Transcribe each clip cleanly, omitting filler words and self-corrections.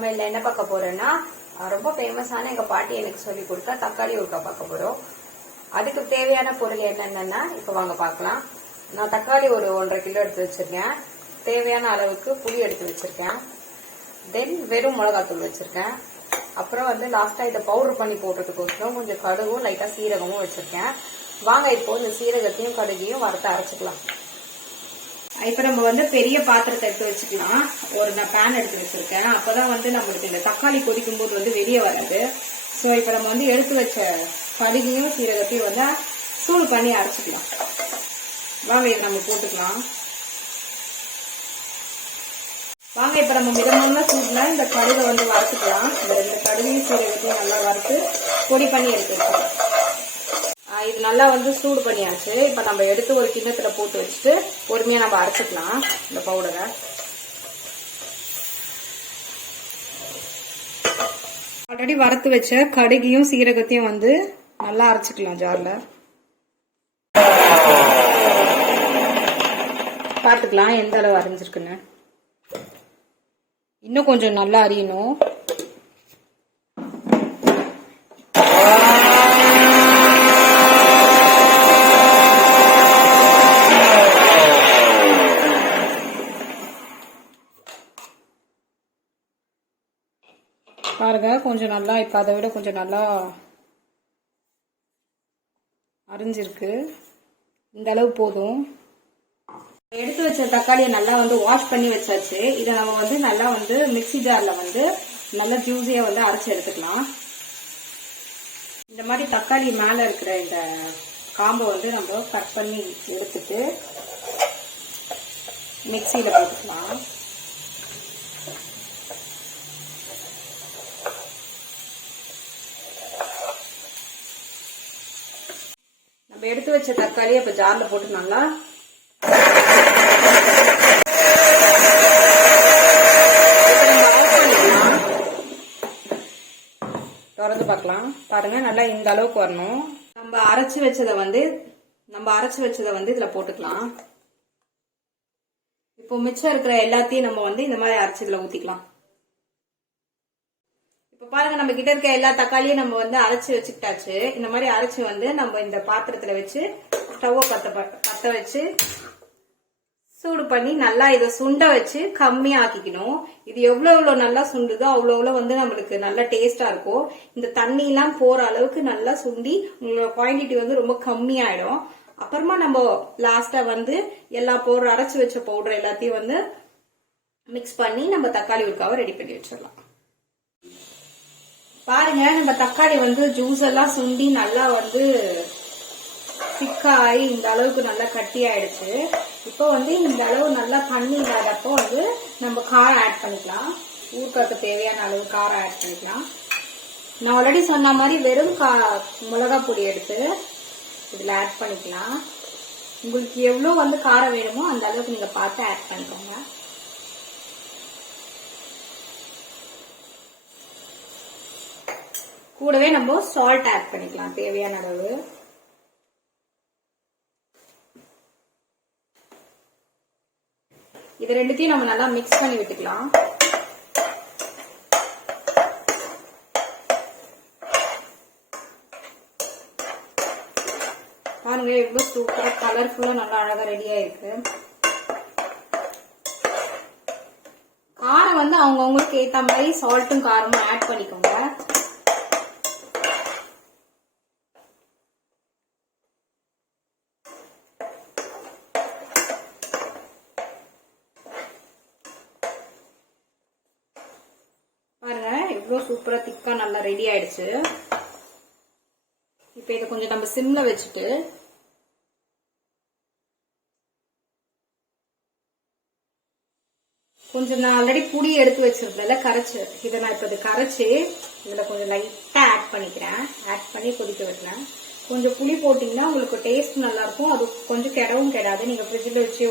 சமையல்ல என்ன பார்க்க போறேன்னா ரொம்ப ஃபேமஸான எங்க பாட்டி எனக்கு சொல்லி கொடுத்தா தக்காளி ஊறுகாய் பார்க்க போறோம். அதுக்கு தேவையான பொருள் என்னென்னா இப்ப வாங்க பார்க்கலாம். நான் தக்காளி ஒரு 1.5 கிலோ எடுத்து வச்சிருக்கேன். தேவையான அளவுக்கு புளி எடுத்து வச்சிருக்கேன். தென் வெறும் மிளகாத்தூள் வச்சிருக்கேன். அப்புறம் லாஸ்டா இதை பவுடர் பண்ணி போடுறதுக்கோசரம் கொஞ்சம் கடுகும் லைட்டா சீரகமும் வச்சிருக்கேன். வாங்க இப்போ இந்த சீரகத்தையும் கடுகையும் வறுத்து அரைச்சிக்கலாம். இப்ப நம்ம பெரிய பாத்திரத்தை எடுத்து வச்சுக்கலாம். நான் பேன் எடுத்து வச்சிருக்கேன். அப்பதான் நம்மளுக்கு இந்த தக்காளி கொதிக்கும் போது வெளியே வராது. சோ இப்ப நம்ம எடுத்து வச்ச கடுகையும் சீரகத்தையும் சூடு பண்ணி அரைச்சிக்கலாம். வாங்க இதை நம்ம போட்டுக்கலாம். வாங்க இப்ப நம்ம மிதமான சூடுல இந்த கடுகை வறுத்துக்கலாம். இந்த கடுகையும் சீரகத்தையும் நல்லா வறுத்து பொடி பண்ணி எடுத்துக்கலாம். இது நல்லா சூடு பண்ணியாச்சு. இப்ப நம்ம எடுத்து ஒரு கிண்ணத்துல போட்டு வச்சுட்டு பொறுமையா நம்ம அரைச்சிக்கலாம் இந்த பவுடரை. ஆல்ரெடி வறுத்து வச்ச கடுகையும் சீரகத்தையும் நல்லா அரைச்சிக்கலாம் ஜார்ல. பார்த்துக்கலாம் எந்த அளவு அரைஞ்சிருக்குன்னு. இன்னும் கொஞ்சம் நல்லா அரியணும். பாருங்க கொஞ்சம் நல்லா இப்ப அதை விட கொஞ்சம் நல்லா அரிஞ்சிருக்கு. இந்த அளவு போதும். எடுத்து வச்ச தக்காளியை நல்லா வாஷ் பண்ணி வச்சாச்சு. இதை நம்ம நல்லா மிக்ஸி ஜார்ல நல்லா ஜூஸியா அரைச்சு எடுத்துக்கலாம். இந்த மாதிரி தக்காளி மேல இருக்கிற இந்த காம்பை நம்ம கட் பண்ணி எடுத்துட்டு மிக்ஸியில போட்டுக்கலாம். நம்ம எடுத்து வச்ச தக்காளியை இப்ப ஜார்ல போட்டு நல்லா திறந்து பார்க்கலாம். பாருங்க நல்லா இந்த அளவுக்கு வரணும். நம்ம அரைச்சு வச்சதை இதுல போட்டுக்கலாம். இப்போ மிச்சம் இருக்கிற எல்லாத்தையும் நம்ம இந்த மாதிரி அரைச்சு இதுல ஊத்திக்கலாம். இப்ப பாருங்க நம்ம கிட்ட இருக்க எல்லா தக்காளியும் நம்ம அரைச்சு வச்சுக்கிட்டாச்சு. இந்த மாதிரி அரைச்சு நம்ம இந்த பாத்திரத்துல வச்சு ஸ்டவ் பத்த வச்சு சூடு பண்ணி நல்லா இதை சுண்ட வச்சு கம்மியா ஆக்கிக்கணும். இது எவ்வளவு நல்லா சுண்டுதோ அவ்வளவு நம்மளுக்கு நல்ல டேஸ்டா இருக்கும். இந்த தண்ணி எல்லாம் போற அளவுக்கு நல்லா சுண்டி உங்களோட குவான்டிட்டி ரொம்ப கம்மியாயிடும். அப்புறமா நம்ம லாஸ்டா எல்லா பவுடர் அரைச்சு வச்ச பவுடர் எல்லாத்தையும் மிக்ஸ் பண்ணி நம்ம தக்காளி ஊறுகாவை ரெடி பண்ணி வச்சிடலாம். பாருங்க நம்ம தக்காளி ஜூஸ் எல்லாம் சுண்டி நல்லா திக்காயி இந்த அளவுக்கு நல்லா கட்டி ஆயிடுச்சு. இப்போ இந்த அளவு நல்லா தண்ணி இல்லாதப்போ நம்ம காரம் ஆட் பண்ணிக்கலாம். ஊறுகாய்க்கு தேவையான அளவு காரம் ஆட் பண்ணிக்கலாம். நான் ஆல்ரெடி சொன்ன மாதிரி வெறும் மிளகாய் பொடி எடுத்து இதுல ஆட் பண்ணிக்கலாம். உங்களுக்கு எவ்வளவு காரம் வேணுமோ அந்த அளவுக்கு நீங்க பார்த்து ஆட் பண்ணிக்கோங்க. கூடவே நம்ம சால்ட் ஆட் பண்ணிக்கலாம் தேவையான அளவு. இது ரெண்டுத்தையும் நம்ம நல்லா மிக்ஸ் பண்ணி விட்டுக்கலாம். பாருங்க எவ்வளவு சூப்பரா கலர்ஃபுல்லா நல்லா அழகா ரெடியா இருக்கு. காரம் அவங்கவுங்களுக்கு ஏத்த மாதிரி சால்ட்டும் காரமும் ஆட் பண்ணிக்கோங்க. பாருங்க எவ்வளவு சூப்பரா திக்கா நல்லா ரெடி ஆயிடுச்சு. இப்ப இதை கொஞ்சம் நம்ம சிம்ல வச்சுட்டு கொஞ்சம் நான் ஆல்ரெடி புளி எடுத்து வச்சிருக்கல கரைச்சு இதை நான் இப்ப கரைச்சு இதுல கொஞ்சம் லைட்டா ஆட் பண்ணிக்கிறேன். ஆட் பண்ணி கொதிக்க வைக்கிறேன். கொஞ்சம் புளி போட்டீங்கன்னா உங்களுக்கு டேஸ்ட் நல்லா இருக்கும். அது கொஞ்சம் கெடவும் கெடாது. நீங்க ஃப்ரிட்ஜில் வச்சு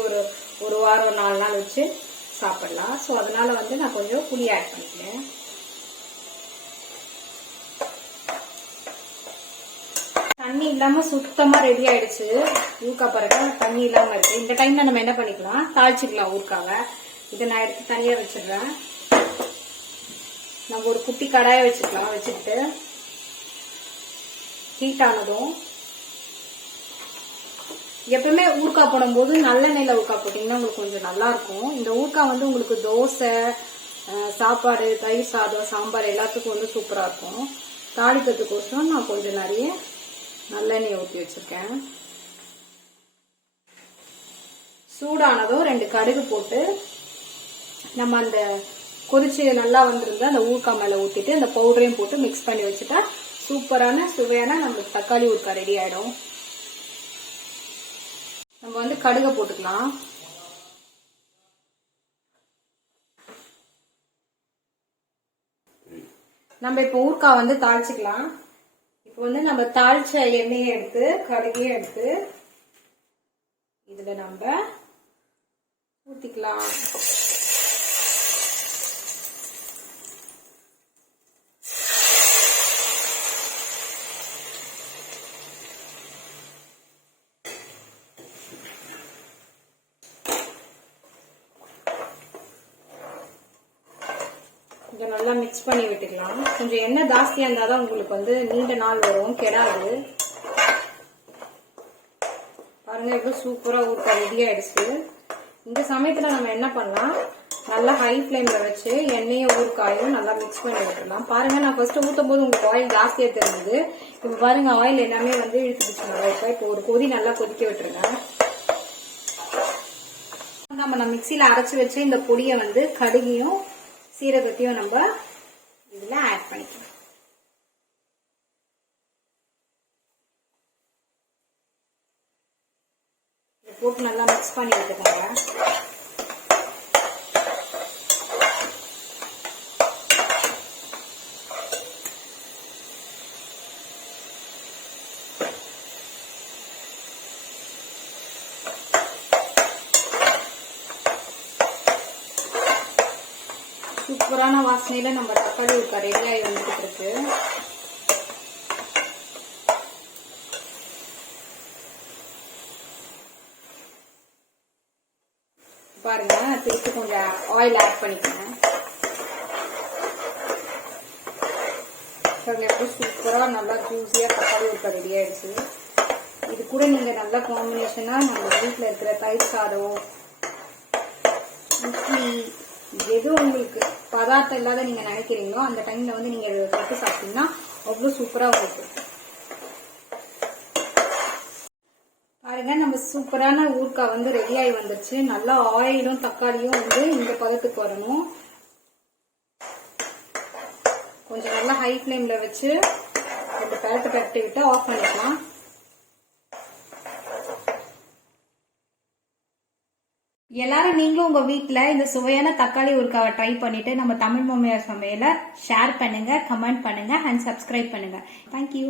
ஒரு வாரம் 4 நாள் வச்சு சாப்பிடலாம். சோ அதனால நான் கொஞ்சம் புளி ஆட் பண்ணிக்கிறேன். தண்ணி இல்லாம சுத்தமா ரெடி ஆயிடுச்சு ஊறுகாய். பாருங்க தண்ணி இல்லாம இருக்கு. இந்த டைம்ல நம்ம என்ன பண்ணிக்கலாம், தாளிச்சுக்கலாம் ஊறுகாவை. இதை நான் எடுத்து தனியா வச்சிடுறேன். நம்ம ஒரு குட்டி கடாயை வச்சுக்கலாம். வச்சுக்கிட்டு ஹீட் ஆனதும் எப்பவுமே ஊறுகாய் போடும்போது நல்லெண்ணெயில ஊறுகாய் போட்டீங்கன்னா உங்களுக்கு கொஞ்சம் நல்லா இருக்கும். இந்த ஊறுகாய் வந்து உங்களுக்கு தோசை, சாப்பாடு, தயிர் சாதம், சாம்பார் எல்லாத்துக்கும் வந்து சூப்பரா இருக்கும். தாளிக்கிறதுக்கோசரம் நான் கொஞ்சம் நிறைய நல்லெண்ணெய் ஊற்றி வச்சிருக்கேன். சூடானதும் 2 கடுகு போட்டு நம்ம அந்த கொதிச்சு நல்லா வந்திருந்தா அந்த ஊறுகாய் மேல ஊத்திட்டு அந்த பவுடரையும் போட்டு மிக்ஸ் பண்ணி வச்சுட்டா சூப்பரான சுவையான நம்மளுக்கு தக்காளி ஊறுகாய் ரெடி ஆயிடும். நம்ம வந்து கடுகை போட்டுக்கலாம். நம்ம இப்ப ஊறுகாய் வந்து தாளிச்சுக்கலாம். இப்ப வந்து நம்ம தாளிச்ச எண்ணெயை எடுத்து கடுகையும் எடுத்து இதுல நம்ம ஊத்திக்கலாம். இதை நல்லா மிக்ஸ் பண்ணி விட்டுக்கலாம். கொஞ்சம் எண்ணெய் ஜாஸ்தியா இருந்தாதான் உங்களுக்கு வந்து நீண்ட நாள் வரும், கெடாது. பாருங்க இப்போ சூப்பரா ஊறுகாய் ரெடி ஆயிடுச்சு. இந்த சமயத்துல நம்ம என்ன பண்ணலாம், நல்லா ஹை ஃபிளேம்ல வச்சு எண்ணெயும் ஊறுகாயும் நல்லா மிக்ஸ் பண்ணி விட்டுடலாம். பாருங்க நான் ஃபர்ஸ்ட் ஊத்தும் போது உங்களுக்கு ஆயில் ஜாஸ்தியா தெரிஞ்சது. இப்ப பாருங்க ஆயில் எல்லாமே வந்து இழுத்துடுச்சு நல்லா. இப்போ ஒரு கொதி நல்லா கொதிக்க விட்டுருங்க. நம்ம மிக்சியில அரைச்சு வச்சு இந்த பொடியை வந்து கடுகையும் சீரகத்தையும் நம்ம இதுல ஆட் பண்ணிக்கலாம். போட்டு நல்லா மிக்ஸ் பண்ணி விட்டுக்கோங்க. சூப்பரான வாசனையில நம்ம தக்காளி ஊறுகாய் ரெடி ஆகி வந்துட்டு இருக்கு. பாருங்க திருப்பி கொஞ்சம் ஆயில் ஆட் பண்ணிக்கணும். சூப்பரா நல்லா ஜூஸியா தக்காளி ஊறுகாய் ரெடி ஆயிடுச்சு. இது கூட நீங்க நல்ல காம்பினேஷனா நம்ம வீட்டுல இருக்கிற தயிர் சாதம், இட்லி, எது உங்களுக்கு பதார்த்தம் இல்லாத நீங்க நினைக்கிறீங்களோ அந்த டைம்ல வந்து நீங்க தொட்டு சாப்பிட்டீங்கன்னா அவ்வளவு சூப்பரா இருக்கும். பாருங்க நம்ம சூப்பரான ஊறுகாய் வந்து ரெடி ஆகி வந்துருச்சு. நல்லா ஆயிலும் தக்காளியும் வந்து இந்த பதத்துக்கு வரணும். கொஞ்சம் நல்லா ஹை ஃபிளேம்ல வச்சு இந்த பரட்டி விட்டு ஆஃப் பண்ணிக்கலாம். எல்லாரும் நீங்களும் உங்க வீட்டுல இந்த சுவையான தக்காளி ஊறுகாவை ட்ரை பண்ணிட்டு நம்ம தமிழ் மாமியார் சமையலை ஷேர் பண்ணுங்க, கமெண்ட் பண்ணுங்க அண்ட் சப்ஸ்கிரைப் பண்ணுங்க. தேங்க்யூ.